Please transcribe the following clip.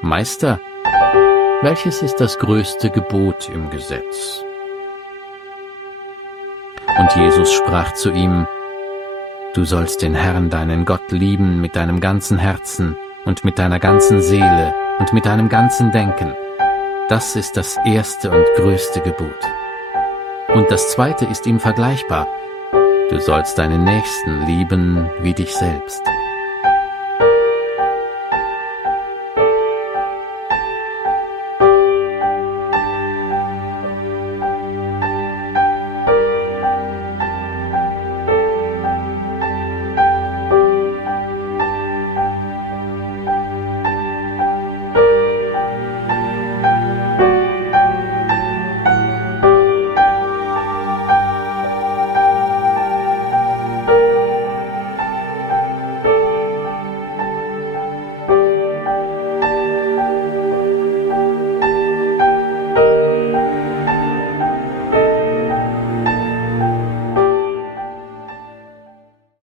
Meister, welches ist das größte Gebot im Gesetz? Und Jesus sprach zu ihm: Du sollst den Herrn, deinen Gott, lieben mit deinem ganzen Herzen und mit deiner ganzen Seele und mit deinem ganzen Denken. Das ist das erste und größte Gebot. Und das zweite ist ihm vergleichbar: Du sollst deinen Nächsten lieben wie dich selbst.